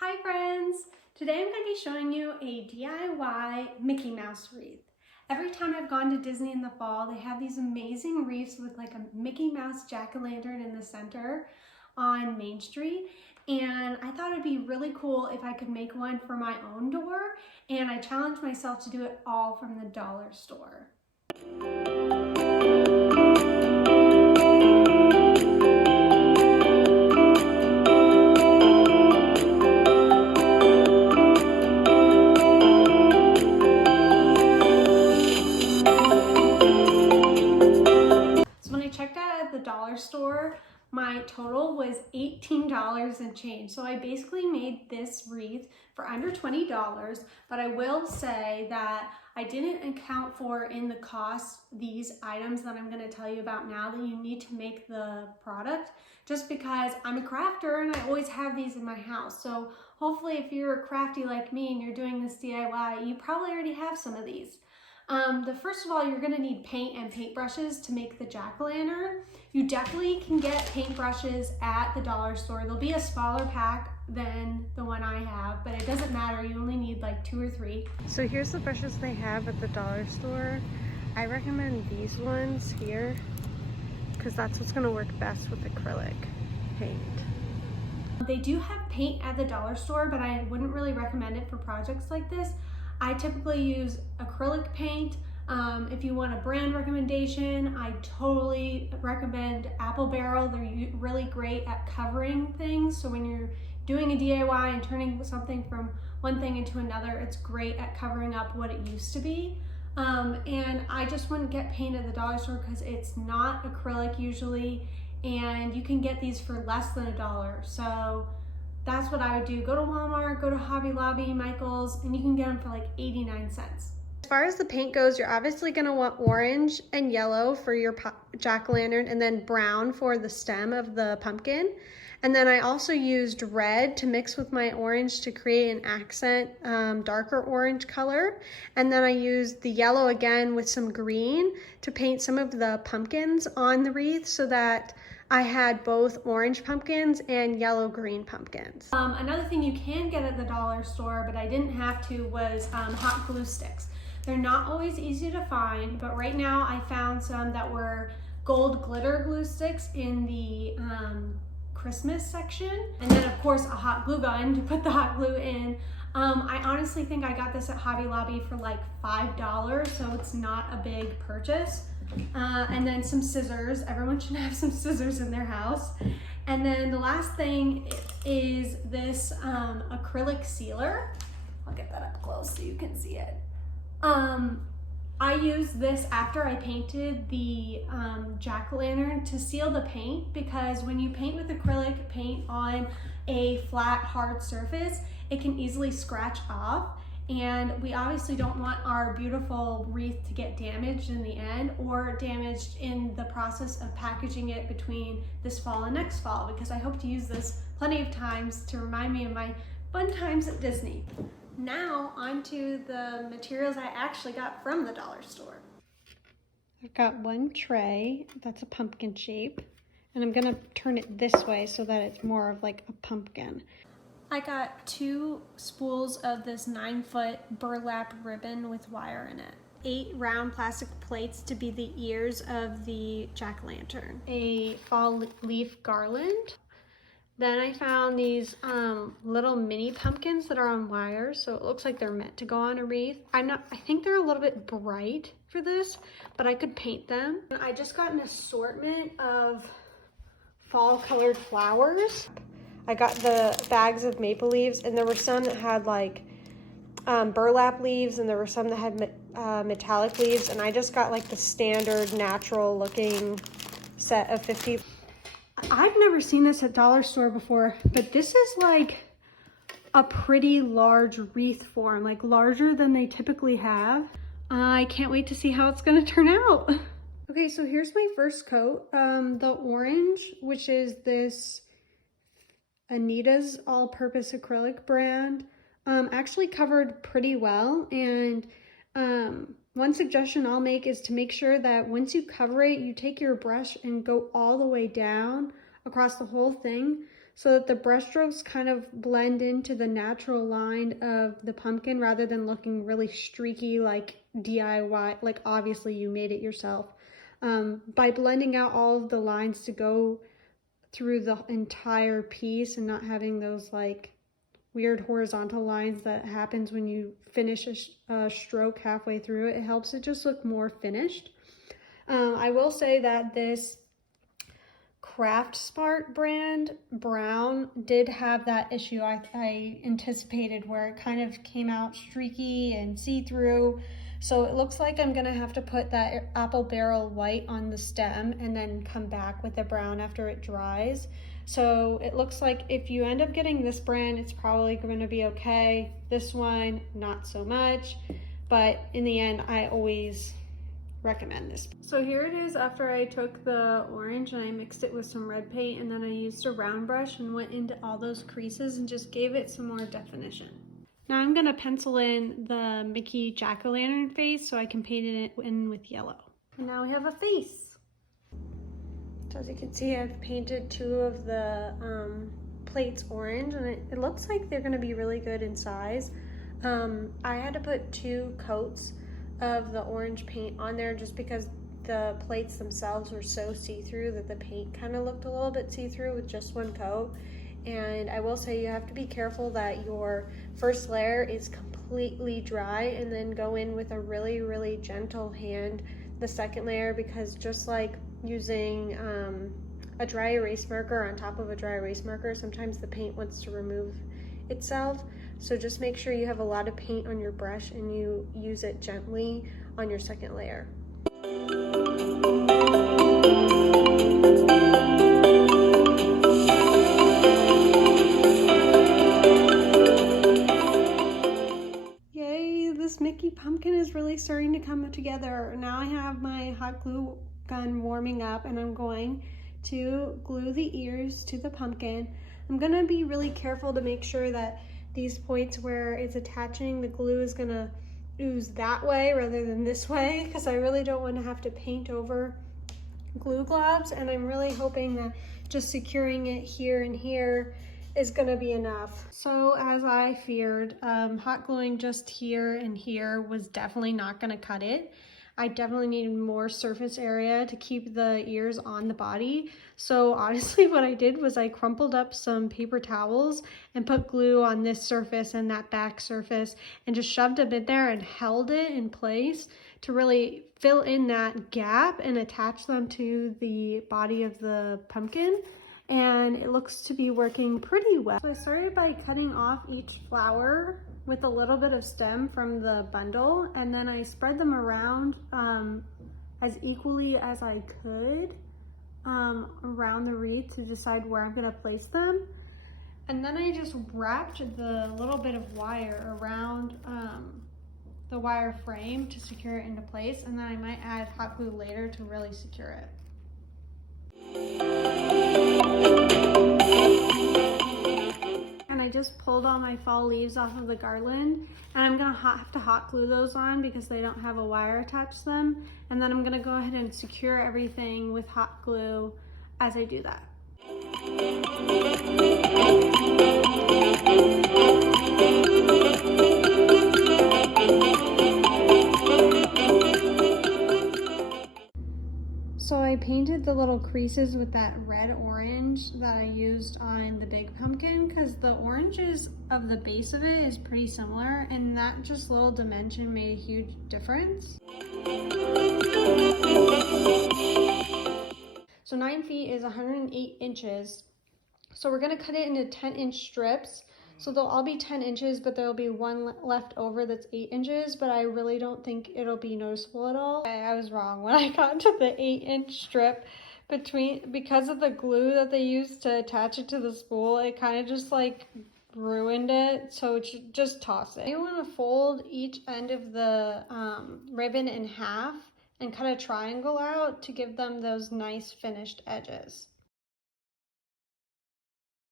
Hi friends! Today I'm going to be showing you a DIY Mickey Mouse wreath. Every time I've gone to Disney in the fall, they have these amazing wreaths with like a Mickey Mouse jack-o'-lantern in the center on Main Street. And I thought it'd be really cool if I could make one for my own door. And I challenged myself to do it all from the dollar store. The dollar store, my total was $18 and change. So I basically made this wreath for under $20, but I will say that I didn't account for in the cost these items that I'm going to tell you about now that you need to make the product, just because I'm a crafter and I always have these in my house. So hopefully if you're crafty like me and you're doing this DIY, you probably already have some of these. First of all, you're going to need paint and paintbrushes to make the jack-o'-lantern. You definitely can get paintbrushes at the dollar store. There'll be a smaller pack than the one I have, but it doesn't matter. You only need like 2 or 3. So here's the brushes they have at the dollar store. I recommend these ones here because that's what's going to work best with acrylic paint. They do have paint at the dollar store, but I wouldn't really recommend it for projects like this. I typically use acrylic paint. If you want a brand recommendation, I totally recommend Apple Barrel. They're really great at covering things. So when you're doing a DIY and turning something from one thing into another, it's great at covering up what it used to be. And I just wouldn't get paint at the dollar store because it's not acrylic usually, and you can get these for less than $1. So that's what I would do. Go to Walmart, go to Hobby Lobby, Michael's, and you can get them for like 89 cents. As far as the paint goes, you're obviously going to want orange and yellow for your jack-o'-lantern, and then brown for the stem of the pumpkin. And then I also used red to mix with my orange to create an accent, darker orange color. And then I used the yellow again with some green to paint some of the pumpkins on the wreath so that I had both orange pumpkins and yellow-green pumpkins. Another thing you can get at the dollar store, but I didn't have to, was hot glue sticks. They're not always easy to find, but right now I found some that were gold glitter glue sticks in the Christmas section. And then of course a hot glue gun to put the hot glue in. I honestly think I got this at Hobby Lobby for like $5, so it's not a big purchase. And then some scissors. Everyone should have some scissors in their house. And then the last thing is this acrylic sealer. I'll get that up close so you can see it. I used this after I painted the jack-o'-lantern to seal the paint, because when you paint with acrylic paint on a flat, hard surface, it can easily scratch off. And we obviously don't want our beautiful wreath to get damaged in the end, or damaged in the process of packaging it between this fall and next fall, because I hope to use this plenty of times to remind me of my fun times at Disney. Now onto the materials I actually got from the dollar store. I've got one tray that's a pumpkin shape, and I'm gonna turn it this way so that it's more of like a pumpkin. I got 2 spools of this 9-foot burlap ribbon with wire in it. 8 round plastic plates to be the ears of the jack-o'-lantern. A fall leaf garland. Then I found these little mini pumpkins that are on wires, so it looks like they're meant to go on a wreath. I think they're a little bit bright for this, but I could paint them. I just got an assortment of fall colored flowers. I got the bags of maple leaves, and there were some that had like burlap leaves, and there were some that had metallic leaves, and I just got like the standard natural looking set of 50. I've never seen this at dollar store before, but this is like a pretty large wreath form, like larger than they typically have. I can't wait to see how it's gonna turn out. Okay, so here's my first coat. The orange, which is this Anita's all-purpose acrylic brand, actually covered pretty well. And one suggestion I'll make is to make sure that once you cover it, you take your brush and go all the way down across the whole thing so that the brush strokes kind of blend into the natural line of the pumpkin rather than looking really streaky like DIY, like obviously you made it yourself. By blending out all of the lines to go through the entire piece and not having those like weird horizontal lines that happens when you finish a stroke halfway through, it helps it just look more finished. I will say that this Craft Smart brand brown did have that issue I anticipated, where it kind of came out streaky and see-through. So it looks like I'm gonna have to put that apple barrel white on the stem and then come back with the brown after it dries. So it looks like if you end up getting this brand, it's probably going to be okay. This one, not so much. But in the end, I always recommend this. So here it is after I took the orange and I mixed it with some red paint, and then I used a round brush and went into all those creases and just gave it some more definition. Now I'm going to pencil in the Mickey jack-o'-lantern face so I can paint it in with yellow. And now we have a face. So as you can see, I've painted 2 of the plates orange, and it looks like they're going to be really good in size. I had to put 2 coats of the orange paint on there just because the plates themselves were so see-through that the paint kind of looked a little bit see-through with just 1 coat. And I will say you have to be careful that your first layer is completely dry, and then go in with a really, really gentle hand the second layer, because just like using a dry erase marker on top of a dry erase marker, sometimes the paint wants to remove itself. So just make sure you have a lot of paint on your brush and you use it gently on your second layer. Yay, this Mickey pumpkin is really starting to come together. Now I have my hot glue gun warming up, and I'm going to glue the ears to the pumpkin. I'm gonna be really careful to make sure that these points where it's attaching, the glue is gonna ooze that way rather than this way, because I really don't want to have to paint over glue globs, and I'm really hoping that just securing it here and here is gonna be enough. So as I feared, hot gluing just here and here was definitely not gonna cut it. I definitely needed more surface area to keep the ears on the body. So honestly, what I did was I crumpled up some paper towels and put glue on this surface and that back surface and just shoved them in there and held it in place to really fill in that gap and attach them to the body of the pumpkin. And it looks to be working pretty well. So I started by cutting off each flower with a little bit of stem from the bundle, and then I spread them around as equally as I could around the wreath to decide where I'm gonna place them. And then I just wrapped the little bit of wire around the wire frame to secure it into place, and then I might add hot glue later to really secure it. And I just pulled all my fall leaves off of the garland, and I'm gonna have to hot glue those on because they don't have a wire attached to them. And then I'm gonna go ahead and secure everything with hot glue as I do that. So I painted the little creases with that red orange that I used on the big pumpkin, because the oranges of the base of it is pretty similar, and that just little dimension made a huge difference. So 9 feet is 108 inches. So we're gonna cut it into 10-inch strips. So they'll all be 10 inches, but there'll be one left over that's 8 inches, but I really don't think it'll be noticeable at all. I was wrong when I got to the 8-inch strip because of the glue that they used to attach it to the spool, it kind of just like ruined it, so just toss it. You want to fold each end of the ribbon in half and cut a triangle out to give them those nice finished edges.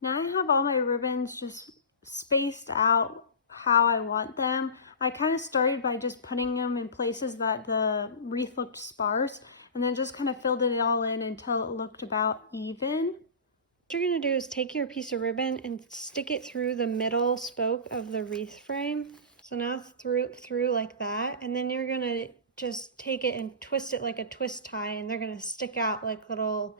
Now I have all my ribbons just spaced out how I want them. I kind of started by just putting them in places that the wreath looked sparse, and then just kind of filled it all in until it looked about even. What you're gonna do is take your piece of ribbon and stick it through the middle spoke of the wreath frame. So now it's through like that, and then you're gonna just take it and twist it like a twist tie, and they're gonna stick out like little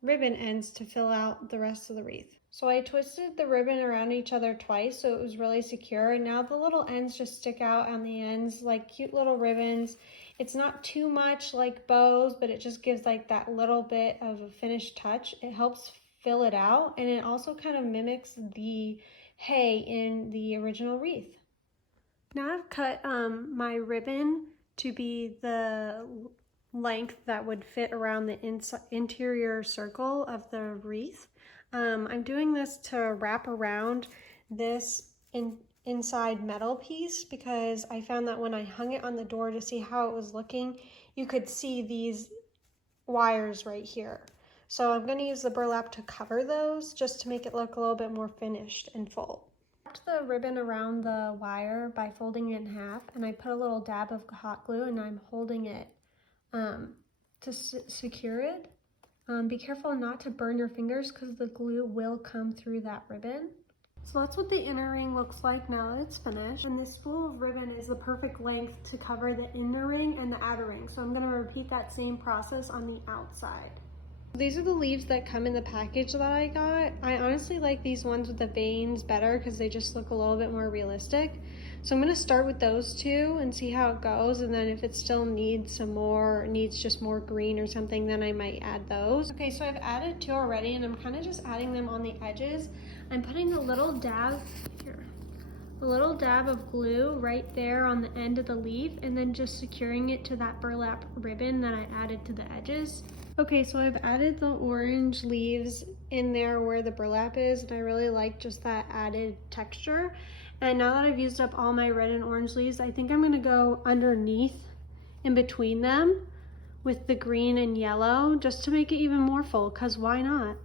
ribbon ends to fill out the rest of the wreath. So I twisted the ribbon around each other twice so it was really secure, and now the little ends just stick out on the ends like cute little ribbons. It's not too much like bows, but it just gives like that little bit of a finished touch. It helps fill it out, and it also kind of mimics the hay in the original wreath. Now I've cut my ribbon to be the length that would fit around the interior circle of the wreath. I'm doing this to wrap around this inside metal piece because I found that when I hung it on the door to see how it was looking, you could see these wires right here. So I'm going to use the burlap to cover those just to make it look a little bit more finished and full. I wrapped the ribbon around the wire by folding it in half, and I put a little dab of hot glue and I'm holding it to secure it. Be careful not to burn your fingers because the glue will come through that ribbon. So that's what the inner ring looks like now that it's finished. And this spool of ribbon is the perfect length to cover the inner ring and the outer ring. So I'm going to repeat that same process on the outside. These are the leaves that come in the package that I got. I honestly like these ones with the veins better because they just look a little bit more realistic. So I'm going to start with those two and see how it goes, and then if it still needs some more, needs just more green or something, then I might add those. Okay, so I've added two already, and I'm kind of just adding them on the edges. I'm putting a little dab here, a little dab of glue right there on the end of the leaf, and then just securing it to that burlap ribbon that I added to the edges. Okay, so I've added the orange leaves in there where the burlap is, and I really like just that added texture. And now that I've used up all my red and orange leaves, I think I'm gonna go underneath in between them with the green and yellow just to make it even more full, because why not?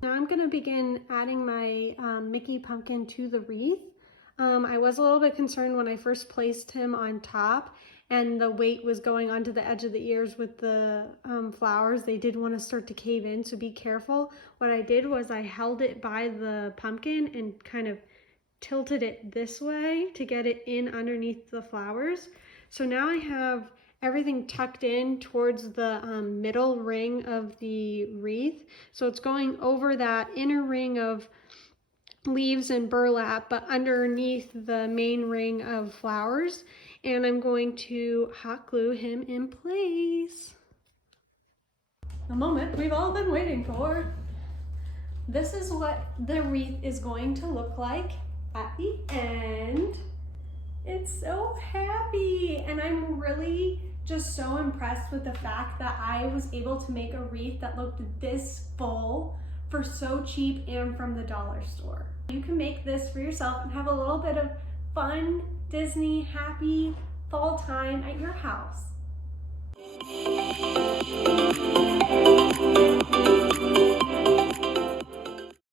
Now I'm gonna begin adding my Mickey pumpkin to the wreath. I was a little bit concerned when I first placed him on top and the weight was going onto the edge of the ears with the flowers. They did want to start to cave in, so be careful. What I did was I held it by the pumpkin and kind of tilted it this way to get it in underneath the flowers. So now I have everything tucked in towards the middle ring of the wreath. So it's going over that inner ring of leaves and burlap, but underneath the main ring of flowers. And I'm going to hot glue him in place. The moment we've all been waiting for. This is what the wreath is going to look like at the end. It's so happy, and I'm really just so impressed with the fact that I was able to make a wreath that looked this full for so cheap and from the dollar store. You can make this for yourself and have a little bit of fun, Disney, happy fall time at your house.